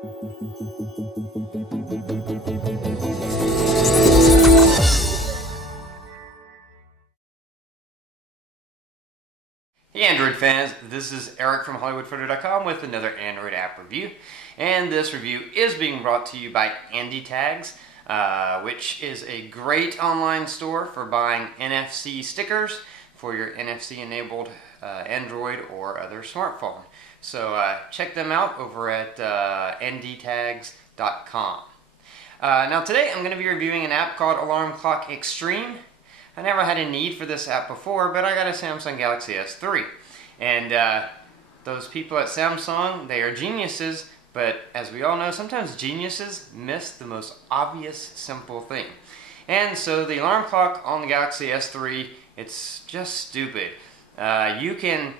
Hey Android fans, this is Eric from hollywoodfrodo.com with another Android app review, and this review is being brought to you by Andy Tags, which is a great online store for buying NFC stickers for your NFC enabled Android or other smartphone. So check them out over at ndtags.com. Now today I'm going to be reviewing an app called Alarm Clock Xtreme. I never had a need for this app before, but I got a Samsung Galaxy S3. And those people at Samsung, they are geniuses, but as we all know, sometimes geniuses miss the most obvious, simple thing. And so the alarm clock on the Galaxy S3, it's just stupid. You can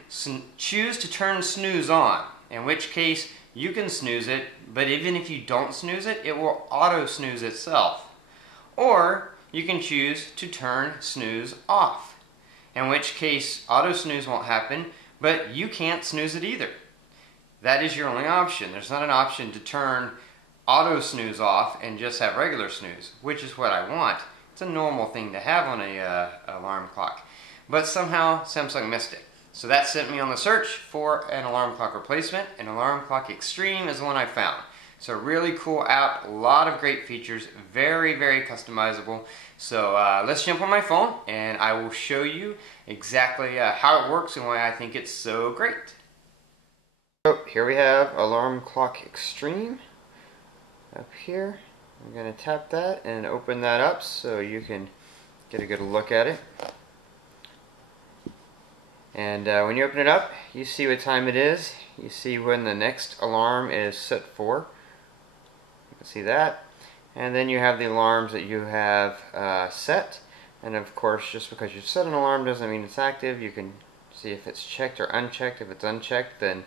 choose to turn snooze on, in which case you can snooze it, but even if you don't snooze it, it will auto snooze itself. Or you can choose to turn snooze off, in which case auto snooze won't happen, but you can't snooze it either. That is your only option. There's not an option to turn auto snooze off and just have regular snooze, which is what I want. It's a normal thing to have on a alarm clock, but somehow Samsung missed it. So that sent me on the search for an alarm clock replacement, and Alarm Clock Xtreme is the one I found. It's a really cool app, a lot of great features, very, very customizable. So let's jump on my phone and I will show you exactly how it works and why I think it's so great. So here we have Alarm Clock Xtreme up here. I'm going to tap that and open that up so you can get a good look at it. And when you open it up, you see what time it is. You see when the next alarm is set for. You can see that. And then you have the alarms that you have set. And of course, just because you've set an alarm doesn't mean it's active. You can see if it's checked or unchecked. If it's unchecked, then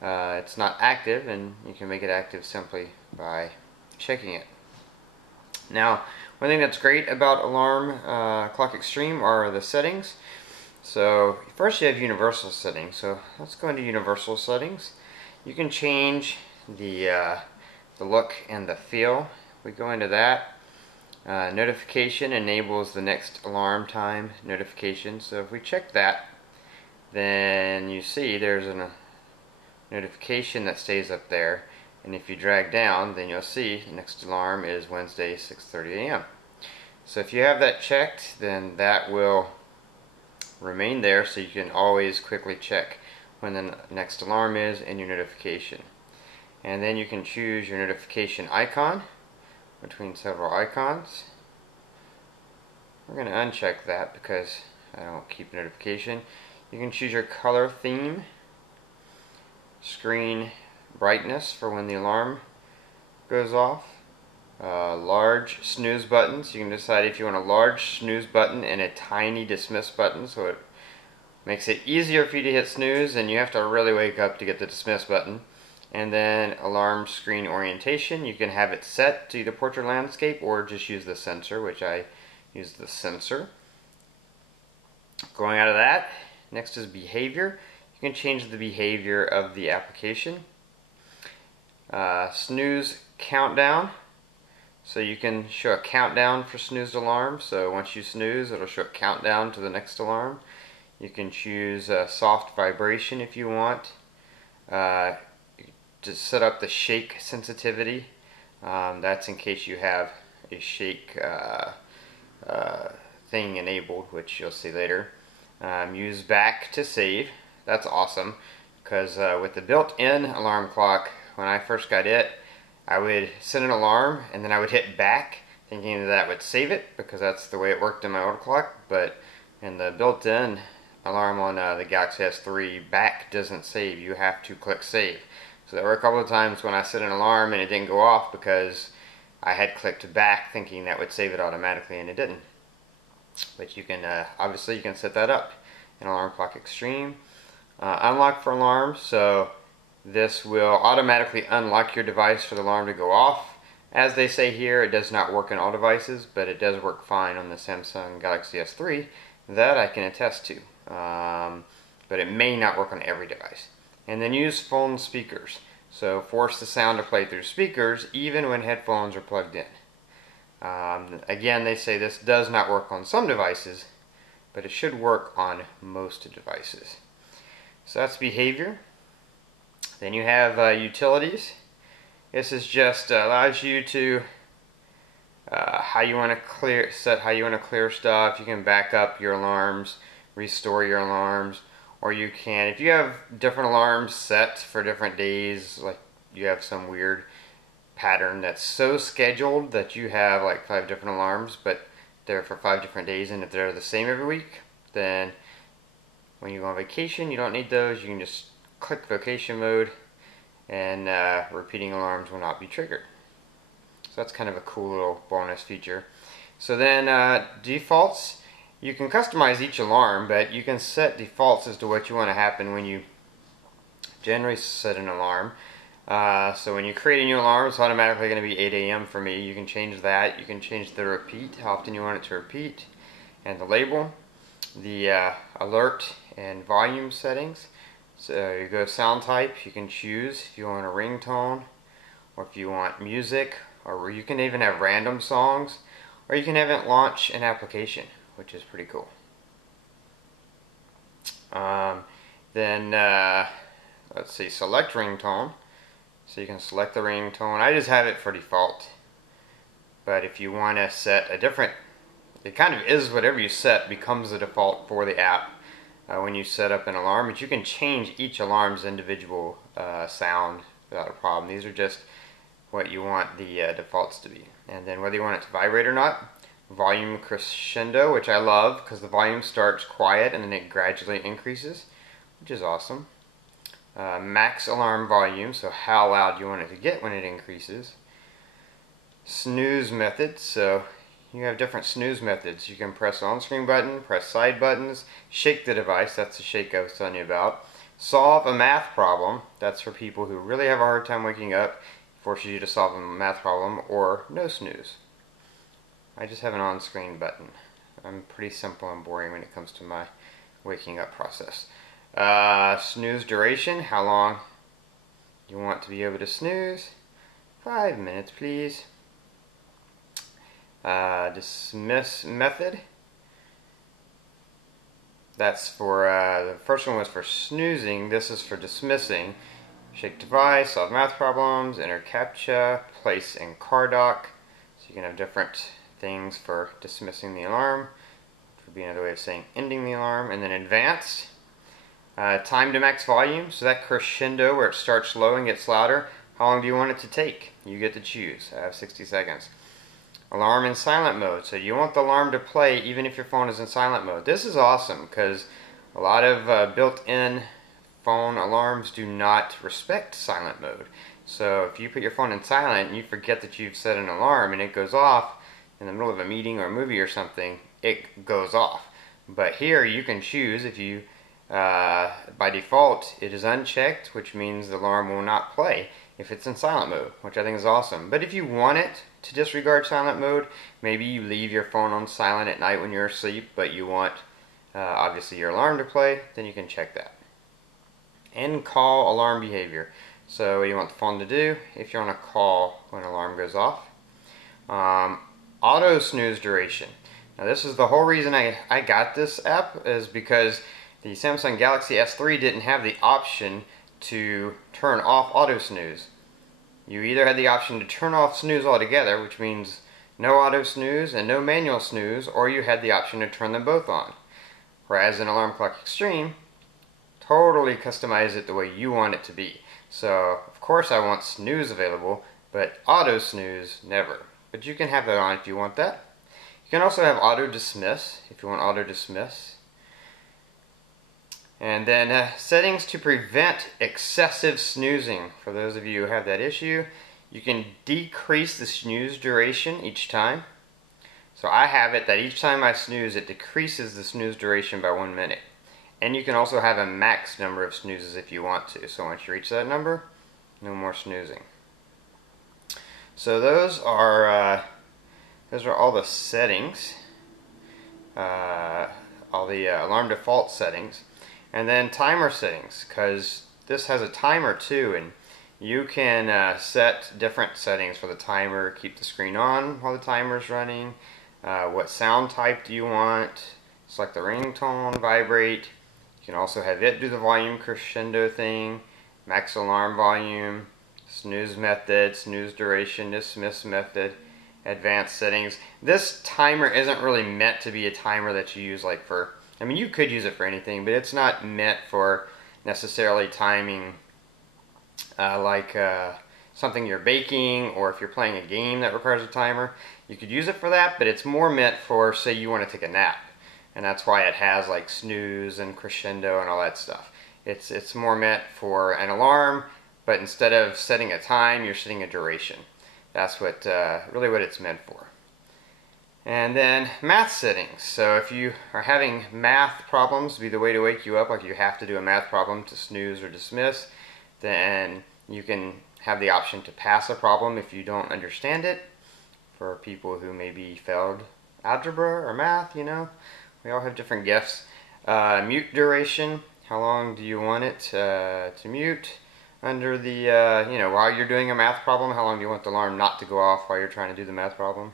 it's not active, and you can make it active simply by checking it. Now, one thing that's great about Alarm Clock Xtreme are the settings. So first you have universal settings. So let's go into universal settings. You can change the look and the feel. We go into that. Notification enables the next alarm time notification. So if we check that, then you see there's a notification that stays up there. And if you drag down, then you'll see the next alarm is Wednesday, 6:30 a.m. So if you have that checked, then that will remain there, so you can always quickly check when the next alarm is in your notification. And then you can choose your notification icon between several icons. We're going to uncheck that because I don't keep notification. You can choose your color theme, screen brightness for when the alarm goes off, large snooze buttons. You can decide if you want a large snooze button and a tiny dismiss button, so it makes it easier for you to hit snooze and you have to really wake up to get the dismiss button. And then alarm screen orientation, you can have it set to either portrait landscape or just use the sensor, which I use the sensor. Going out of that, next is behavior. You can change the behavior of the application. Snooze countdown, so you can show a countdown for snoozed alarm. So once you snooze, it'll show a countdown to the next alarm. You can choose soft vibration if you want. Just set up the shake sensitivity. That's in case you have a shake thing enabled, which you'll see later. Use back to save. That's awesome, because with the built-in alarm clock, when I first got it, I would set an alarm and then I would hit back thinking that would save it, because that's the way it worked in my old clock. But in the built-in alarm on the Galaxy S3, back doesn't save. You have to click save. So there were a couple of times when I set an alarm and it didn't go off because I had clicked back thinking that would save it automatically, and it didn't. But you can obviously you can set that up in Alarm Clock Xtreme. Unlock for alarms, so this will automatically unlock your device for the alarm to go off. As they say here, it does not work on all devices, but it does work fine on the Samsung Galaxy S3. That I can attest to. But it may not work on every device. And then use phone speakers. So force the sound to play through speakers even when headphones are plugged in. Again, they say this does not work on some devices, but it should work on most devices. So that's behavior. Then you have utilities. This is just allows you to how you want to clear stuff. You can back up your alarms, restore your alarms, or you can, if you have different alarms set for different days, like you have some weird pattern that's so scheduled that you have like 5 different alarms, but they're for 5 different days, and if they're the same every week, then when you go on vacation, you don't need those. You can just click vacation mode, and repeating alarms will not be triggered. So that's kind of a cool little bonus feature. So then defaults, you can customize each alarm, but you can set defaults as to what you want to happen when you generally set an alarm. So when you create a new alarm, it's automatically going to be 8 a.m. for me. You can change that. You can change the repeat, how often you want it to repeat, and the label, the alert and volume settings. So you go sound type, you can choose if you want a ringtone, or if you want music, or you can even have random songs, or you can have it launch an application, which is pretty cool. Then let's see, select ringtone. So you can select the ringtone. I just have it for default. But if you want to set a different, it kind of is whatever you set becomes the default for the app when you set up an alarm. But you can change each alarm's individual sound without a problem. These are just what you want the defaults to be. And then whether you want it to vibrate or not, volume crescendo, which I love because the volume starts quiet and then it gradually increases, which is awesome. Max alarm volume, so how loud you want it to get when it increases. Snooze method, so you have different snooze methods. You can press on-screen button, press side buttons, shake the device, that's the shake I was telling you about. Solve a math problem, that's for people who really have a hard time waking up, forces you to solve a math problem, or no snooze. I just have an on-screen button. I'm pretty simple and boring when it comes to my waking up process. Snooze duration, how long you want to be able to snooze. 5 minutes, please. Dismiss method. That's for, the first one was for snoozing, this is for dismissing. Shake device, solve math problems, enter CAPTCHA, place in car dock. So you can have different things for dismissing the alarm, which would be another way of saying ending the alarm. And then advanced. Time to max volume, so that crescendo where it starts low and gets louder, how long do you want it to take? You get to choose. I have 60 seconds. Alarm in silent mode, so you want the alarm to play even if your phone is in silent mode. This is awesome because a lot of built-in phone alarms do not respect silent mode. So if you put your phone in silent and you forget that you've set an alarm and it goes off in the middle of a meeting or a movie or something, it goes off. But here you can choose if you by default, it is unchecked, which means the alarm will not play if it's in silent mode, which I think is awesome. But if you want it to disregard silent mode, maybe you leave your phone on silent at night when you're asleep, but you want obviously your alarm to play, then you can check that. End call alarm behavior. So what you want the phone to do if you're on a call when an alarm goes off. Auto snooze duration. Now this is the whole reason I got this app, is because the Samsung Galaxy S3 didn't have the option to turn off auto snooze. You either had the option to turn off snooze altogether, which means no auto snooze and no manual snooze, or you had the option to turn them both on. Whereas in Alarm Clock Xtreme, totally customize it the way you want it to be. So of course I want snooze available, but auto snooze never. But you can have that on if you want that. You can also have auto dismiss if you want auto dismiss. And then settings to prevent excessive snoozing. For those of you who have that issue, you can decrease the snooze duration each time. So I have it that each time I snooze, it decreases the snooze duration by 1 minute. And you can also have a max number of snoozes if you want to. So once you reach that number, no more snoozing. So those are all the settings, all the alarm default settings. And then timer settings, because this has a timer too, and you can set different settings for the timer. Keep the screen on while the timer's running. What sound type do you want? Select the ringtone, vibrate. You can also have it do the volume crescendo thing, max alarm volume, snooze method, snooze duration, dismiss method, advanced settings. This timer isn't really meant to be a timer that you use like for, I mean, you could use it for anything, but it's not meant for necessarily timing something you're baking, or if you're playing a game that requires a timer. You could use it for that, but it's more meant for, say you want to take a nap, and that's why it has like snooze and crescendo and all that stuff. It's more meant for an alarm, but instead of setting a time, you're setting a duration. That's what really what it's meant for. And then math settings. So if you are having math problems be the way to wake you up, like you have to do a math problem to snooze or dismiss, then you can have the option to pass a problem if you don't understand it. For people who maybe failed algebra or math, you know, we all have different gifts. Mute duration. How long do you want it to mute? Under the, you know, while you're doing a math problem, how long do you want the alarm not to go off while you're trying to do the math problem?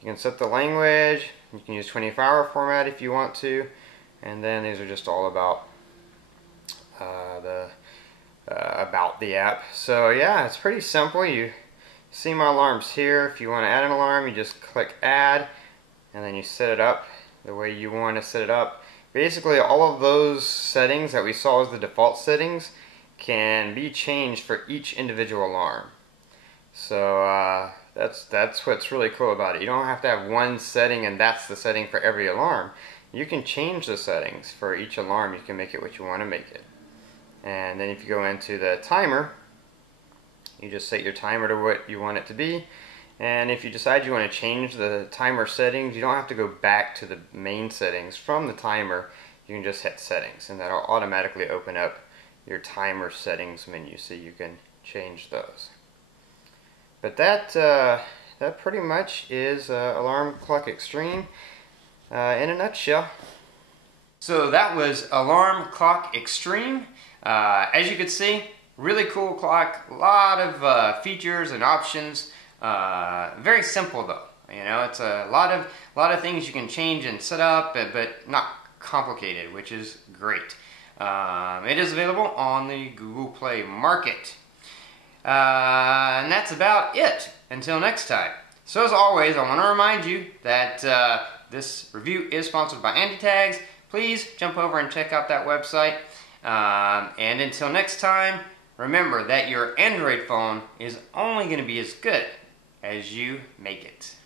You can set the language. You can use 24-hour format if you want to. And then these are just all about the app. So yeah, it's pretty simple. You see my alarms here. If you want to add an alarm, you just click add, and then you set it up the way you want to set it up. Basically, all of those settings that we saw as the default settings can be changed for each individual alarm. So that's what's really cool about it. You don't have to have one setting and that's the setting for every alarm. You can change the settings for each alarm. You can make it what you want to make it. And then if you go into the timer, you just set your timer to what you want it to be. And if you decide you want to change the timer settings, you don't have to go back to the main settings from the timer. You can just hit settings, and that'll automatically open up your timer settings menu, so you can change those. But that pretty much is Alarm Clock Xtreme in a nutshell. So that was Alarm Clock Xtreme. As you can see, really cool clock, a lot of features and options. Very simple though. You know, it's a lot of things you can change and set up, but not complicated, which is great. It is available on the Google Play Market. And that's about it. Until next time. So as always, I want to remind you that this review is sponsored by Anti-Tags. Please jump over and check out that website. And until next time, remember that your Android phone is only going to be as good as you make it.